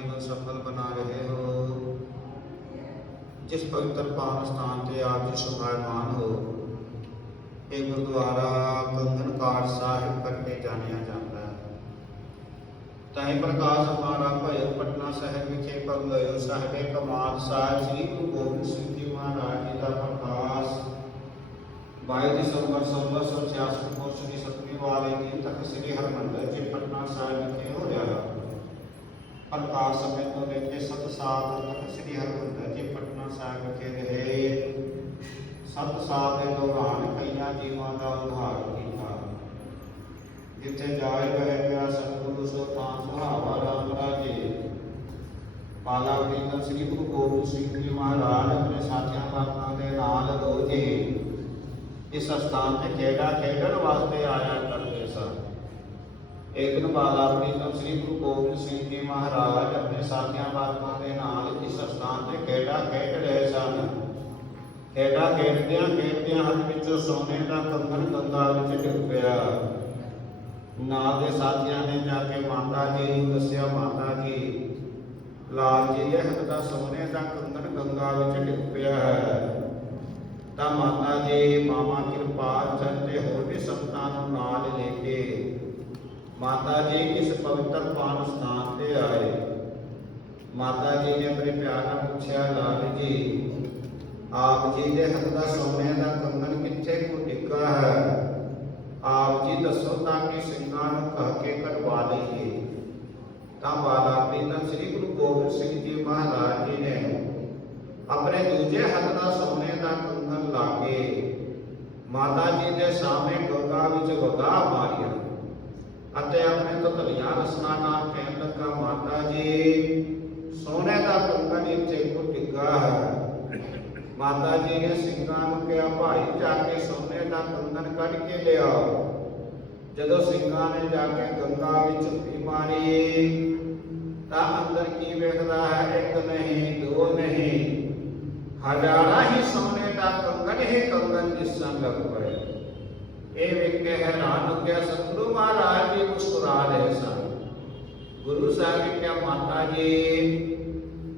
ਜੀਵਨ ਸਫਲ ਬਣਾ ਰਹੇ ਹੋ। ਜਿਸ ਪਵਿੱਤਰ ਪਾਵਨ ਸਥਾਨ ਤੇ ਆਪ ਜੀ ਸੁਭਾਇਮਾਨ ਹੋ। ਇਹ ਗੁਰਦੁਆਰਾ ਕੰਗਨ ਸਾਹਿਬ ਕਰਕੇ ਜਾਣਿਆ ਜਾਂਦਾ ਹੈ। ਤਾਹੀਂ ਪ੍ਰਕਾਸ਼ ਹਮਾਰਾ ਭਇ ਪਟਨਾ ਸਾਹਿਬ ਵਿਖੇ ਪਰਲੋਇਓ ਸਾਹਿਬੇ ਕਮਾਲ ਸਾਹਿਬ ਸ੍ਰੀ ਗੁਰੂ ਗੋਬਿੰਦ ਸਿੰਘ ਜੀ ਮਹਾਰਾਜ ਜੀ ਦਾ ਪ੍ਰਕਾਸ਼ 22 ਦਸੰਬਰ 1666 ਕੋਸ਼ ਦੀ ਸਤਵੀਂ ਵਾਲੇ ਦਿਨ ਤੱਕ ਸ੍ਰੀ ਹਰਿਮੰਦਰ ਜੀ ਪਟਨਾ کا سمے کو لے کے ست سال تک سری ہرمندر جی پٹنہ صاحب کے رہے ست سال کے دوران کئی جیواں کا ادھار کیا جتھے جائے بہ گیا ستگرو سلطان سہاوا رام راجے پالا ਪ੍ਰੀਤਮ ਸ੍ਰੀ ਗੁਰੂ ਗੋਬਿੰਦ ਸਿੰਘ ਜੀ ਮਹਾਰਾਜ ਆਪਣੇ ਸਾਥੀਆਂ ਬਾਤਾਂ ਦੇ ਨਾਲ ਰੋਜੇ ਇਸ ਸਥਾਨ ਤੇ ਖੇੜਾ ਖੇਡਣ ਵਾਸਤੇ ਆਇਆ ਕਰਦੇ ਸਨ। ਇੱਕ ਦਿਨ ਬਾਲਾ ਪ੍ਰੀਤਮ ਸ੍ਰੀ ਗੁਰੂ ਗੋਬਿੰਦ ਸਿੰਘ ਜੀ ਮਹਾਰਾਜ ਆਪਣੇ ਸਾਥੀਆਂ ਬਾਤਾਂ ਦੇ ਨਾਲ ਇਸ ਸਥਾਨ ਤੇ ਖੇਡਾਂ ਖੇਡ ਰਹੇ ਸਨ। ਖੇਡਾਂ ਖੇਡਦਿਆਂ ਖੇਡਦਿਆਂ ਹੱਥ ਵਿੱਚੋਂ ਸੋਨੇ ਦਾ ਕੰਗਣ ਗੰਗਾ ਵਿੱਚ ਡਿੱਗ ਪਿਆ। ਨਾਲ ਦੇ ਸਾਥੀਆਂ ਨੇ ਜਾ ਕੇ ਮਾਤਾ ਜੀ ਨੂੰ ਦੱਸਿਆ, ਮਾਤਾ ਜੀ, ਲਾਲ ਜੀ ਦੇ ਹੱਥ ਦਾ ਸੋਨੇ ਦਾ ਕੰਗਣ ਗੰਗਾ ਵਿੱਚ ਡਿੱਗ ਪਿਆ ਹੈ। ਤਾਂ ਮਾਤਾ ਜੀ ਮਾਮਾ ਕਿਰਪਾਲ ਚੰਦ ਤੇ ਹੋਰ ਵੀ ਸੰਤਾਂ ਨੂੰ ਨਾਲ ਲੈ ਕੇ ਮਾਤਾ ਜੀ ਇਸ ਪਵਿੱਤਰ ਪਾਵਨ ਸਥਾਨ ਤੇ ਆਏ ਮਾਤਾ ਜੀ ਨੇ ਆਪਣੇ ਪਿਆਰ ਨਾਲ ਪੁੱਛਿਆ ਲਾਲ ਜੀ ਆਪ ਜੀ ਦੇ ਹੱਥ ਦਾ ਸੋਨੇ ਦਾ ਕੰਗਣ ਕਿੱਥੇ ਕੋ ਡਿੱਗਾ ਹੈ ਆਪ ਜੀ ਦੱਸੋ ਤਾਂ ਕਿ ਸਿੰਘਾਂ ਨੂੰ ਕਹਿ ਕੇ ਕਢਵਾ ਲਈਏ ਤਾਂ ਬਾਲਾ ਪ੍ਰੀਤਮ ਸ੍ਰੀ ਗੁਰੂ ਗੋਬਿੰਦ ਸਿੰਘ ਜੀ ਮਹਾਰਾਜ ਜੀ ਨੇ ਆਪਣੇ ਦੂਜੇ ਹੱਥ ਦਾ ਸੋਨੇ ਦਾ ਕੰਗਣ ਲਾ ਕੇ ਮਾਤਾ ਜੀ ਦੇ ਸਾਹਮਣੇ ਗੰਗਾ ਵਿੱਚ ਵਗਾ ਮਾਰਿਆ ਅਤੇ ਆਪਣੇ ਤੋਂ ਧਲੀਆਂ ਰਸਨਾ ਨਾਲ ਕਹਿਣ ਲੱਗਾ ਮਾਤਾ ਜੀ ਸੋਨੇ ਦਾ ਕੰਗਣ ਇੱਥੇ ਕੋ ਡਿੱਗਾ ਹੈ ਮਾਤਾ ਜੀ ਨੇ ਸਿੰਘਾਂ ਨੂੰ ਕਿਹਾ ਭਾਈ ਜਾ ਕੇ ਸੋਨੇ ਦਾ ਕੰਗਣ ਕੱਢ ਕੇ ਲਿਆਓ ਜਦੋਂ ਸਿੰਘਾਂ ਨੇ ਜਾ ਕੇ ਗੰਗਾ ਵਿੱਚ ਪੀ ਮਾਰੀ ਤਾਂ ਅੰਦਰ ਕੀ ਵੇਖਦਾ ਹੈ ਇੱਕ ਨਹੀਂ ਦੋ ਨਹੀਂ ਹਜ਼ਾਰਾਂ ਹੀ ਸੋਨੇ ਦਾ ਕੰਗਣ ਹੀ ਕੰਗਣ ਦਿਸਣ ਲੱਗ ਪਏ ਇਹ ਵੇਖ ਕੇ ਹੈਰਾਨ ਹੋ ਗਿਆ ਸਤਿਗੁਰੂ ਮਹਾਰਾਜ ਜੀ ਮੁਸਕਰਾ ਰਹੇ ਸਨ। ਗੁਰੂ ਸਾਹਿਬ ਨੇ ਕਿਹਾ, ਮਾਤਾ ਜੀ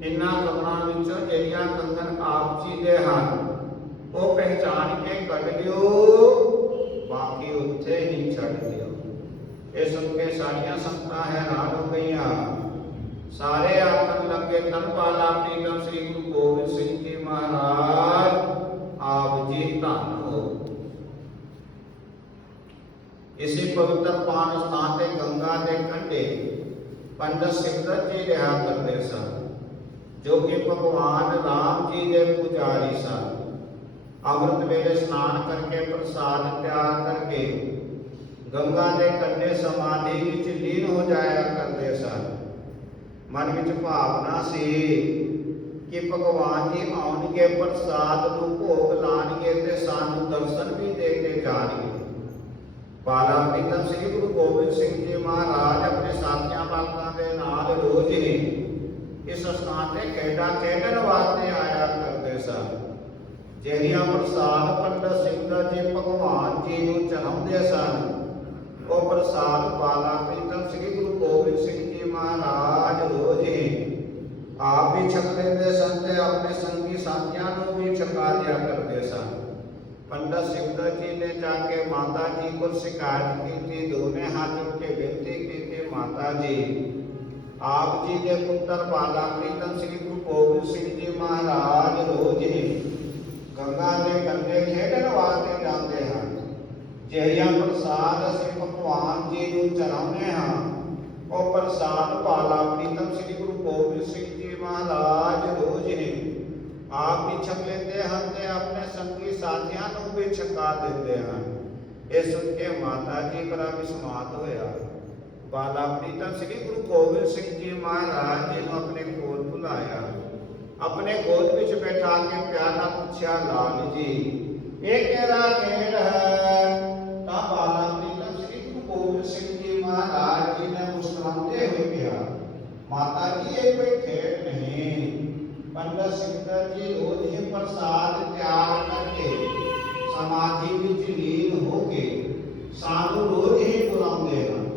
ਇਨ੍ਹਾਂ ਕੰਗਣਾਂ ਵਿੱਚੋਂ ਜਿਹੜੀਆਂ ਕੰਗਣ ਆਪ ਜੀ ਦੇ ਹਨ, ਉਹ ਪਹਿਚਾਨ ਕੇ ਕੱਢ ਲਿਓ, ਬਾਕੀ ਉੱਥੇ ਹੀ ਛੱਡ ਦਿਓ ਇਹ ਸੁਣ ਕੇ ਸਾਰੀਆਂ ਸੰਗਤਾਂ ਹੈਰਾਨ ਹੋ ਗਈਆਂ। ਸਾਰੇ ਆਖਣ ਲੱਗੇ, ਤਨਪਾਲਾ ਪ੍ਰੀਤਮ ਸ੍ਰੀ ਗੁਰੂ ਗੋਬਿੰਦ ਸਿੰਘ ਜੀ ਮਹਾਰਾਜ ਆਪ ਜੀ ਧੰਨ ਹੋ ਇਸੇ ਪਵਿੱਤਰ ਪਾਵਨ ਸਥਾਨ ਤੇ ਗੰਗਾ ਦੇ ਕੰਢੇ ਪੰਡਤ ਸਿਕੰਦਰ ਜੀ ਰਿਹਾ ਕਰਦੇ ਸਨ, ਜੋ ਕਿ ਭਗਵਾਨ ਰਾਮ ਜੀ ਦੇ ਪੁਜਾਰੀ ਸਨ। ਅੰਮ੍ਰਿਤ ਵੇਲੇ ਇਸ਼ਨਾਨ ਕਰਕੇ ਪ੍ਰਸਾਦ ਤਿਆਰ ਕਰਕੇ ਗੰਗਾ ਦੇ ਕੰਢੇ ਸਮਾਧੀ ਵਿੱਚ ਲੀਨ ਹੋ ਜਾਇਆ ਕਰਦੇ ਸਨ। ਮਨ ਵਿੱਚ ਭਾਵਨਾ ਸੀ ਕਿ ਭਗਵਾਨ ਜੀ ਆਉਣਗੇ, ਪ੍ਰਸਾਦ ਨੂੰ ਭੋਗ ਲਾਣਗੇ ਤੇ ਸਾਨੂੰ ਦਰਸ਼ਨ ਵੀ ਦੇ ਕੇ ਜਾਣਗੇ। ਬਾਲਾ ਪ੍ਰੀਤਮ ਸ੍ਰੀ ਗੁਰੂ ਗੋਬਿੰਦ ਸਿੰਘ ਜੀ ਮਹਾਰਾਜ ਆਪਣੇ ਸਾਥੀਆਂ ਬਾਲਕਾਂ ਦੇ ਨਾਲ ਰੋਜ਼ ਹੀ ਇਸ ਸਥਾਨ ਤੇ ਖੇਡਾਂ ਖੇਡਣ ਵਾਸਤੇ ਆਇਆ ਕਰਦੇ ਸਨ। ਜਿਹੜੀਆਂ ਪ੍ਰਸਾਦ ਪੰਡਤ ਸਿੰਘ ਜੀ ਭਗਵਾਨ ਜੀ ਨੂੰ ਚੜਾਉਂਦੇ ਸਨ, ਉਹ ਪ੍ਰਸਾਦ ਬਾਲਾ ਪ੍ਰੀਤਮ ਸ੍ਰੀ ਗੁਰੂ ਗੋਬਿੰਦ ਸਿੰਘ ਜੀ ਮਹਾਰਾਜ ਰੋਜ਼ ਹੀ ਆਪ ਵੀ ਛਕ ਲੈਂਦੇ ਸਨ ਤੇ ਆਪਣੇ ਸੰਗੀ ਸਾਥੀਆਂ ਨੂੰ ਵੀ ਛਕਾ ਦਿਆ ਕਰਦੇ ਸਨ। ਪੰਡਤ ਸਿੰਘ ਜੀ ਨੇ ਜਾ ਕੇ ਮਾਤਾ ਜੀ ਕੋਲ ਸ਼ਿਕਾਇਤ ਕੀਤੀ ਦੋਨੇ ਹੱਥ ਜੋੜ ਬੇਨਤੀ ਕੀਤੀ, ਮਾਤਾ ਜੀ, ਆਪ ਜੀ ਦੇ ਪੁੱਤਰ ਬਾਲਾ ਪ੍ਰੀਤਮ ਸ੍ਰੀ ਗੁਰੂ ਗੋਬਿੰਦ ਸਿੰਘ ਜੀ ਮਹਾਰਾਜ ਰੋਜ਼ ਹੀ ਗੰਗਾ ਦੇ ਕੰਢੇ ਖੇਡਣ ਵਾਸਤੇ ਜਾਂਦੇ ਹਨ। ਜਿਹੜੀਆਂ ਪ੍ਰਸਾਦ ਅਸੀਂ ਭਗਵਾਨ ਜੀ ਨੂੰ ਚੜਾਉਂਦੇ ਹਾਂ। ਉਹ ਪ੍ਰਸਾਦ ਬਾਲਾ ਪ੍ਰੀਤਮ ਸ੍ਰੀ ਗੁਰੂ ਗੋਬਿੰਦ ਸਿੰਘ ਜੀ ਮਹਾਰਾਜ آپ بھی چھک لیتے ہم نے اپنے سنگی ساتھیاں نو بھی چھکا دیتے ہیں۔ یہ سن کے ماتا جی پر سماعت ہویا بالا پریتا سری گرو گوبند سنگھ جی مہاراج جی نے اپنے کول بلایا۔ اپنے گود میں بیٹھا کے پیارا پوچھا لال جی یہ تیرا کھیل ہے؟ تب بالا پریتا سری گرو گوبند سنگھ جی مہاراج جی نے مسکراتے ہوئے کہا، ماتا جی یہ کوئی کھیل ਬੰਦਾ ਸਿਮਰਨ ਜੀ, ਉਹਦੇ ਪ੍ਰਸਾਦ ਤਿਆਰ ਕਰਕੇ ਸਮਾਧੀ ਵਿੱਚ ਲੀਨ ਹੋ ਕੇ ਸਾਨੂੰ ਰੋਜ਼ ਹੀ ਬੁਲਾਉਂਦੇ ਹਨ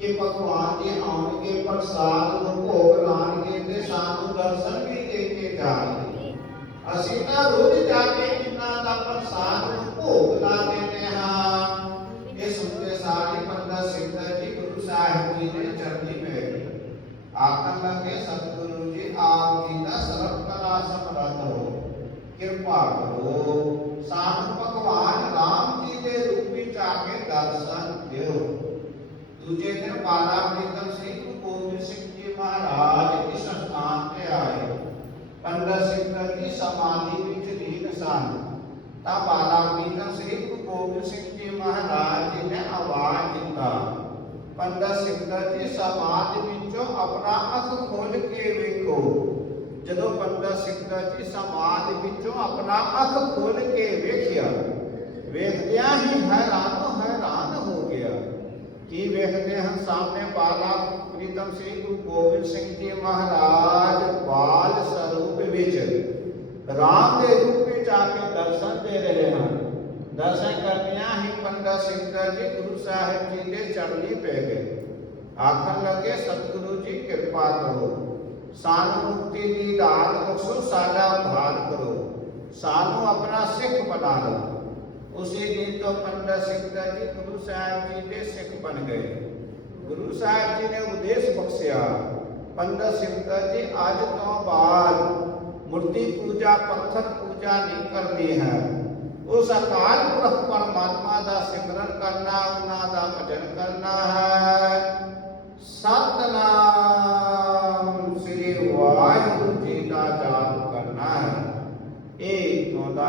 ਕਿ ਭਗਵਾਨ ਜੀ ਆਉਣਗੇ, ਪ੍ਰਸਾਦ ਨੂੰ ਭੋਗ ਲਾਣਗੇ ਤੇ ਸਾਨੂੰ ਦਰਸ਼ਨ ਵੀ ਦੇ ਕੇ ਜਾਣਗੇ। ਅਸੀਂ ਤਾਂ ਰੋਜ਼ ਜਾ ਕੇ ਇਹਨਾਂ ਦਾ ਪ੍ਰਸਾਦ ਨੂੰ ਭੋਗ ਲਾਣੇ ਕਿਰਪਾ ਕਰੋ ਸਾਨੂੰ ਭਗਵਾਨ ਰਾਮ ਜੀ ਦੇ ਰੂਪ ਵਿੱਚ ਆ ਕੇ ਦਰਸ਼ਨ ਦਿਓ ਦੂਜੇ ਦਿਨ ਬਾਲਾ ਪ੍ਰੀਤਮ ਸਿੰਘ ਗੁਰੂ ਗੋਬਿੰਦ ਸਿੰਘ ਜੀ ਮਹਾਰਾਜ ਇਸ ਸਥਾਨ ਤੇ ਆਏ ਪੰਡਤ ਸਿੰਘ ਜੀ ਸਮਾਧੀ ਵਿੱਚ ਲੀਨ ਸਨ ਤਾਂ ਬਾਲਾ ਪ੍ਰੀਤਮ ਸਿੰਘ ਗੁਰੂ ਗੋਬਿੰਦ ਸਿੰਘ ਜੀ ਮਹਾਰਾਜ ਜੀ ਨੇ ਆਵਾਜ਼ ਦਿੱਤਾ ਪੰਡਤ ਸਿੰਘ ਜੀ ਸਮਾਧੀ ਵਿੱਚੋਂ ਆਪਣਾ ਅੱਖ ਖੋਲ ਕੇ ਵੇਖੋ ਜਦੋਂ ਪੰਡਤ ਸਿੰਘ ਜੀ ਸਮਾਧੀ ਵਿੱਚੋਂ ਆਪਣਾ ਅੱਖ ਖੋਲ ਕੇ ਵੇਖਿਆ ਵੇਖਦਿਆਂ ਹੀ ਹੈਰਾਨੋ ਹੈਰਾਨ ਹੋ ਗਿਆ ਕੀ ਵੇਖਦੇ ਹਨ ਸਾਹਮਣੇ ਬਾਲਾ ਪ੍ਰੀਤਮ ਸਿੰਘ ਗੁਰੂ ਗੋਬਿੰਦ ਸਿੰਘ ਜੀ ਮਹਾਰਾਜ ਬਾਲ ਸਰੂਪ ਵਿੱਚ ਰਾਮ ਦੇ ਰੂਪ ਵਿੱਚ ਆ ਕੇ ਦਰਸ਼ਨ ਦੇ ਰਹੇ ਹਨ ਦਰਸ਼ਨ ਕਰਦਿਆਂ ਹੀ ਪੰਡਤ ਸਿੰਘ ਜੀ ਗੁਰੂ ਸਾਹਿਬ ਜੀ ਦੇ ਚਰਨੀ ਪੈ ਗਏ ਆਖਣ ਲੱਗੇ ਸਤਿਗੁਰੂ ਜੀ ਕਿਰਪਾ ਕਰੋ ਸਾਨੂੰ ਮੁਕਤੀ ਦੀ ਦਾਤ ਬਖਸ਼ੋ ਸਾਡਾ ਉਧਾਰ ਕਰੋ। ਸਾਨੂੰ ਆਪਣਾ ਸਿੱਖ ਬਣਾ ਲਓ। ਉਸੇ ਦਿਨ ਤੋਂ ਪੰਡਤ ਸਿੰਘ ਜੀ ਗੁਰੂ ਸਾਹਿਬ ਜੀ ਦੇ ਸਿੱਖ ਬਣ ਗਏ। ਗੁਰੂ ਸਾਹਿਬ ਜੀ ਨੇ ਉਪਦੇਸ਼ ਬਖਸ਼ਿਆ। ਪੰਡਤ ਸਿੰਘ ਜੀ, ਅੱਜ ਤੋਂ ਬਾਅਦ ਮੂਰਤੀ ਪੂਜਾ, ਪੱਥਰ ਪੂਜਾ ਨਹੀਂ ਕਰਨੀ ਹੈ। ਉਸ ਅਕਾਲ ਪੁਰਖ ਪਰਮਾਤਮਾ ਦਾ ਸਿਮਰਨ ਕਰਨਾ, ਉਹਨਾਂ ਦਾ ਭਜਨ ਕਰਨਾ ਹੈ। ਸਤਨਾਮ